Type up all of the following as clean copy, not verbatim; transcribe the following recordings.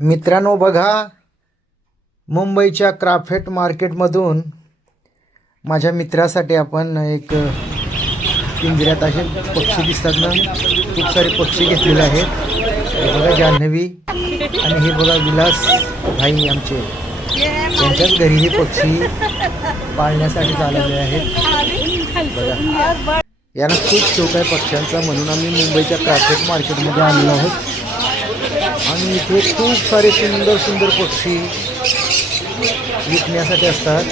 मित्रांनो बघा, मुंबईच्या क्राफ्ट मार्केटमधून माझ्या मित्रासाठी आपण एक पिंजऱ्यात असे पक्षी दिसतात ना, खूप सारे पक्षी घेतलेले आहेत. हे बघा जान्हवी आणि हे बघा विलास भाई आमचे, त्यांच्याच घरी हे पक्षी पाळण्यासाठी चालवले आहेत. बघा यांना खूप शौक आहे पक्ष्यांचा, म्हणून आम्ही मुंबईच्या क्राफ्ट मार्केटमध्ये आलेलो आहोत आणि इथे खूप सारे सुंदर सुंदर पक्षी विकण्यासाठी असतात.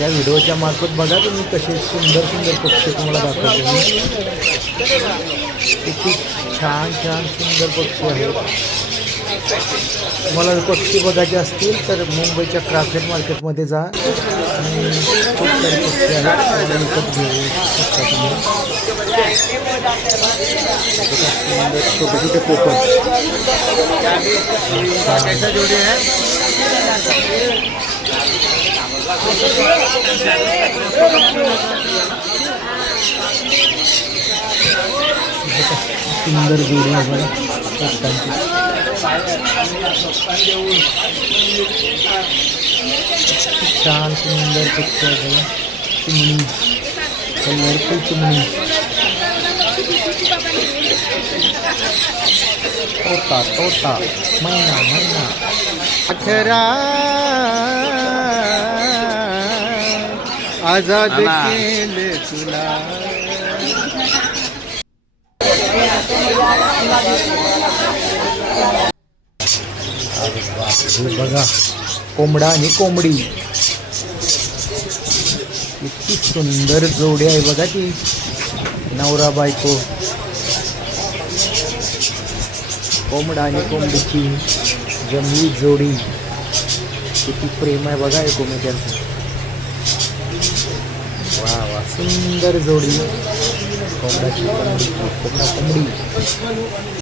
या व्हिडिओच्या मार्फत बघा तुम्ही कसे सुंदर सुंदर पक्षी तुम्हाला दाखवतो मी. खूप छान छान सुंदर पक्षी आहेत. तुम्हाला पक्षी बघायचे असतील तर मुंबईच्या क्राफ्ट मार्केटमध्ये जा आणि खूप सारे पक्षी आहेत, विकत घेऊ शकता तुम्ही. छोटे छोटे पोपट सुंदर जोडी आहे बघा. छान सुंदर पक्षी आहे बघा. चिमणी, कलरफुल चिमणी, तोता तोता, मैना मैना, अखरा आजाद केले तुला. हे बघा कोंबडा आणि कोंबडी, इतकी सुंदर जोडी आहे बघा ती, नवरा बायको. कोंबडा आणि कोंबडीची जमली जोडी, किती प्रेम आहे बघा एकमेकांचं. वा वा सुंदर जोडी, कोंबडाची कोंबडी, कोंबडा कोंबडी.